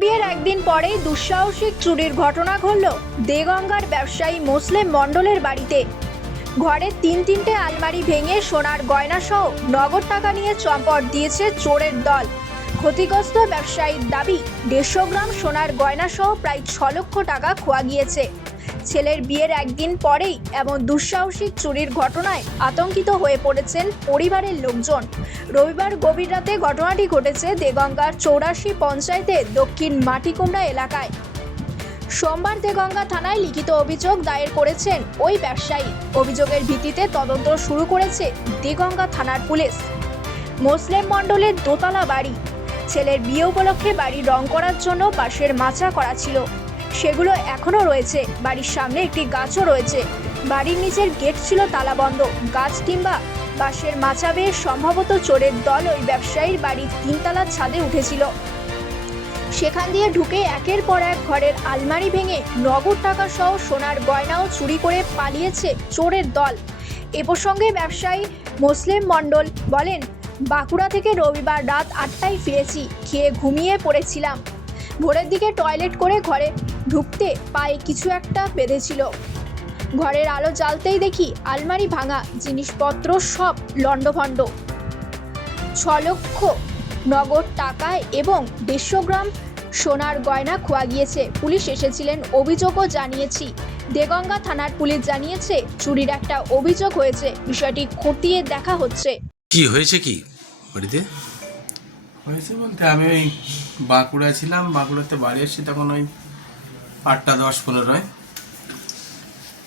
বিয়ের একদিন পরেই দুঃসাহসিক চুরির ঘটনা ঘটল দেগঙ্গার ব্যবসায়ী মুসলিম মণ্ডলের বাড়িতে। ঘরের তিনটে আলমারি ভেঙে সোনার গয়না সহ নগদ টাকা নিয়ে চম্পট দিয়েছে চোরের দল। ক্ষতিগ্রস্ত ব্যবসায়ীর দাবি 150 গ্রাম সোনার গয়না সহ প্রায় 6 লক্ষ টাকা খোয়া গিয়েছে। ছেলের বিয়ের একদিন পরেই এমন দুঃসাহসিক চুরির ঘটনায় আতঙ্কিত হয়ে পড়েছেন পরিবারের লোকজন। রবিবার গভীর রাতে ঘটনাটি ঘটেছে দেগঙ্গার 84 পঞ্চায়েতের দক্ষিণ মাটিকুমড়া এলাকায়। সোমবার দেগঙ্গা থানায় লিখিত অভিযোগ দায়ের করেছেন ওই ব্যবসায়ী। অভিযোগের ভিত্তিতে তদন্ত শুরু করেছে দেগঙ্গা থানার পুলিশ। মুসলিম মণ্ডলের দোতলা বাড়ি। ছেলের বিয়ে উপলক্ষে বাড়ি রং করার জন্য বাঁশের মাচা করা ছিল, সেগুলো এখনও রয়েছে। বাড়ির সামনে একটি গাছও রয়েছে। বাড়ির নিচের গেট ছিল তালাবন্ধ। গাছ কিংবা বাঁশের মাচা বেয়ে সম্ভবত চোরের দল ওই ব্যবসায়ীর বাড়ির 3 তলার ছাদে উঠেছিল। সেখান দিয়ে ঢুকে একের পর এক ঘরের আলমারি ভেঙে নগদ টাকা সহ সোনার গয়নাও চুরি করে পালিয়েছে চোরের দল। এ প্রসঙ্গে ব্যবসায়ী মুসলিম মণ্ডল বলেন, বাঁকুড়া থেকে রবিবার রাত 8টায় ফিরেছি। খেয়ে ঘুমিয়ে পড়েছিলাম। ভোরের দিকে টয়লেট করে ঘরে ঢুকতে পায়ে কিছু একটা বেঁধেছিল। ঘরের আলো জ্বালতেই দেখি আলমারি ভাঙা, জিনিসপত্র সব লণ্ডভণ্ড। 6 লক্ষ নগদ টাকা এবং 150 গ্রাম সোনার গয়না খোয়া গিয়েছে। পুলিশ এসেছিলেন, অভিযোগও জানিয়েছি। দেগঙ্গা থানার পুলিশ জানিয়েছে চুরির একটা অভিযোগ হয়েছে, বিষয়টি খতিয়ে দেখা হচ্ছে। কি হয়েছে কি বাড়িতে? হয়েছে বলতে আমি ওই বাঁকুড়ায় ছিলাম, বাঁকুড়াতে বাড়ি এসেছি তখন ওই 8টা 10-15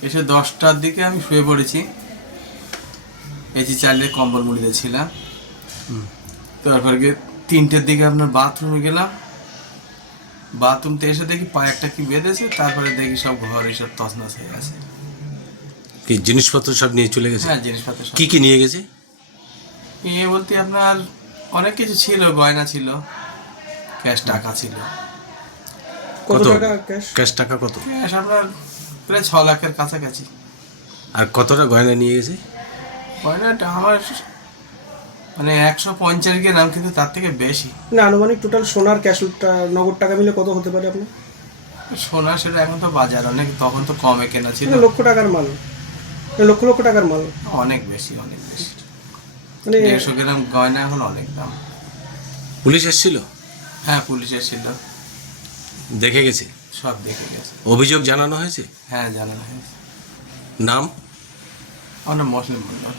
এসে 10টার দিকে আমি শুয়ে পড়েছি। এসি চালিয়ে কম্বল মুড়িতে ছিলাম। তারপর গিয়ে 3টের দিকে আপনার বাথরুমে গেলাম। বাথরুমতে এসে দেখি পায়ে একটা কি বেঁধেছে। তারপরে দেখি সব ঘর এসব তছনছ হয়ে গেছে। কি জিনিসপত্র সব নিয়ে চলে গেছে? হ্যাঁ, জিনিসপত্র সব। কি কি নিয়ে গেছে? ইয়ে বলতে আপনার অনেক কিছু ছিল, গয়না ছিল, ক্যাশ টাকা ছিল। কত টাকা ক্যাশ টাকা? কত ক্যাশ আপনার প্রায় 6 লাখের কাছাকাছি। আর কতটা গয়না নিয়ে গেছে? গয়নাটা আমার মানে 150 গ্রাম, কিন্তু তার থেকে বেশি না। আনুমানিক টোটাল সোনার ক্যাশটা নগদ টাকা মিলে কত হতে পারে আপনার? সোনা সেটা এখন তো বাজার অনেক, তখন তো কমে কেনা ছিল। লক্ষ টাকার মাল, লক্ষ লক্ষ টাকার মাল। অনেক বেশি, অনেক বেশি। মানে 150 গ্রাম গয়না এখন অনেক দাম। পুলিশ এসেছিল? হ্যাঁ, পুলিশ এসেছিল, দেখে গেছে, সব দেখে গেছে। অভিযোগ জানানো হয়েছে? হ্যাঁ, জানানো হয়েছে। নাম? আমার নাম মুসলিম মণ্ডল।